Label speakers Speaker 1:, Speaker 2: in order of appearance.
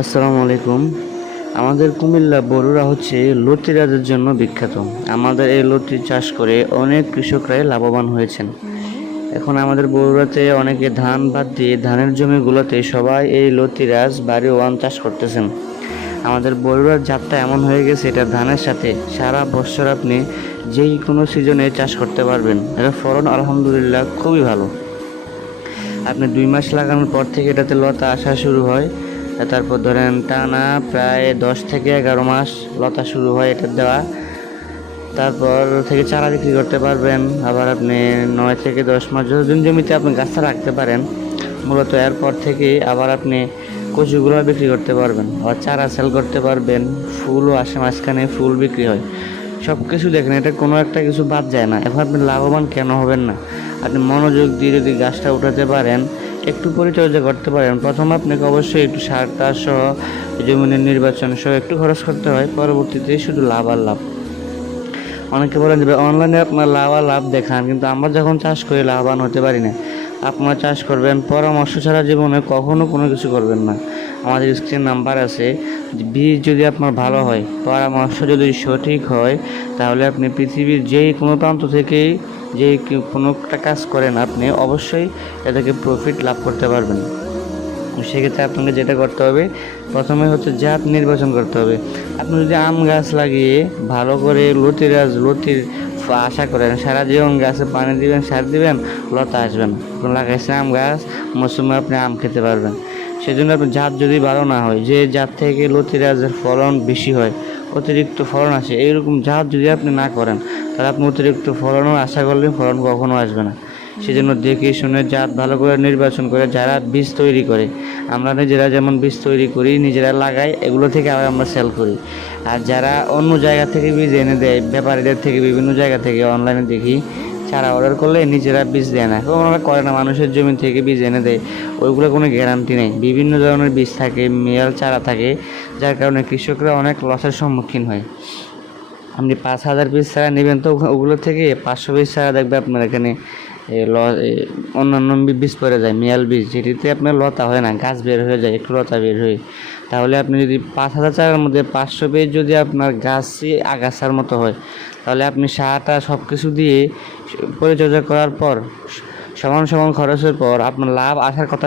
Speaker 1: আসসালামু আলাইকুম। আমাদের কুমিল্লা বড়ুরা হচ্ছে লতি লতিরাজের জন্য বিখ্যাত। আমাদের এই লতি চাষ করে অনেক কৃষকরাই লাভবান হয়েছেন। এখন আমাদের বড়ুরাতে অনেকে ধান বাদ দিয়ে ধানের জমিগুলোতে সবাই এই লতিরাজ বাড়ি ওয়ান চাষ করতেছেন। আমাদের বড়ুরার জাতটা এমন হয়ে গেছে, এটা ধানের সাথে সারা বছর আপনি যেই কোনো সিজনে চাষ করতে পারবেন। এটা ফলন আলহামদুলিল্লাহ খুবই ভালো। আপনি দুই মাস লাগানোর পর থেকে এটাতে লতা আসা শুরু হয়। তারপর ধরেন টানা প্রায় দশ থেকে এগারো মাস লতা শুরু হয় এটা দেওয়া। তারপর থেকে চারা বিক্রি করতে পারবেন। আবার আপনি নয় থেকে দশ মাস যতদিন জমিতে আপনি গাছটা রাখতে পারেন, মূলত এরপর থেকে আবার আপনি কচুগুলো বিক্রি করতে পারবেন আবার চারা সেল করতে পারবেন। ফুলও আসে মাঝখানে ফুল বিক্রি হয়। সব কিছু দেখেন, এটা কোনো একটা কিছু বাদ যায় না। এখন আপনি লাভবান কেন হবেন না? আপনি মনোযোগ দিয়ে যদি গাছটা উঠাতে পারেন একটু পরিচর্যা করতে পারেন। প্রথম আপনাকে অবশ্যই একটু সার টার সহ জমিনের নির্বাচন সহ একটু খরচ করতে হয়। পরবর্তীতে শুধু লাভ আর লাভ। অনেকে বলেন যে অনলাইনে আপনার লাভ আর লাভ দেখান, কিন্তু আমরা যখন চাষ করি, লাভবান হতে পারি না। আপনারা চাষ করবেন, পরামর্শ ছাড়া জীবনে কখনো কোনো কিছু করবেন না। আমাদের স্ক্রিন নাম্বার আছে। বীজ যদি আপনার ভালো হয়, পরামর্শ যদি সঠিক হয়, তাহলে আপনি পৃথিবীর যেই কোনো প্রান্ত থেকেই যে কোনো একটা কাজ করেন আপনি, অবশ্যই এটাকে প্রফিট লাভ করতে পারবেন। সেক্ষেত্রে আপনাকে যেটা করতে হবে, প্রথমে হচ্ছে জাত নির্বাচন করতে হবে। আপনি যদি আম গাছ লাগিয়ে ভালো করে লতির গাছ লতির আশা করেন, সারা জীবন গাছে পানি দিবেন, সার দিবেন, লতা আসবেন। লাগাইছেন আম গাছ, মৌসুমে আপনি আম খেতে পারবেন। সেজন্য আপনার জাত যদি ভালো না হয়, যে জাত থেকে লতির গাছের ফলন বেশি হয় অতিরিক্ত ফলন আসে। এইরকম যা যদি আপনি না করেন, তাহলে আপনি অতিরিক্ত ফলনও আশা করলে ফলন কখনও আসবে না। সেজন্য দেখে শুনে জাত ভালো করে নির্বাচন করে যারা বীজ তৈরি করে, আমরা নিজেরা যেমন বীজ তৈরি করি, নিজেরা লাগাই, এগুলো থেকে আবার আমরা সেল করি। আর যারা অন্য জায়গা থেকে বীজ এনে দেয়, ব্যাপারীদের থেকে বিভিন্ন জায়গা থেকে অনলাইনে দেখি চারা অর্ডার করলে নিজেরা বীজ দেয় না। ওনারা করে না, মানুষের জমি থেকে বীজ এনে দেয়। ওইগুলো কোনো গ্যারান্টি নেই। বিভিন্ন ধরনের বীজ থাকে, মেয়াল চারা থাকে, যার কারণে কৃষকরা অনেক লসের সম্মুখীন হয়। আপনি পাঁচ হাজার পিস ছাড়া নেবেন তো ওগুলো থেকে পাঁচশো পিস ছাড়া দেখবে আপনার এখানে ল অন্যান্য বীজ পড়ে যায়, মেয়াল বীজ, যেটিতে আপনার লতা হয় না, গাছ বের হয়ে যায়, একটু লতা বের হয়ে। তাহলে আপনি যদি পাঁচ হাজার চারার মধ্যে পাঁচশো পেয়ে যদি আপনার গাছই আগাছার মতো হয়, তাহলে আপনি সারটা সব কিছু দিয়ে পরিচর্যা করার পর, সমান সমান খরচের পর আপনার লাভ আসার কথা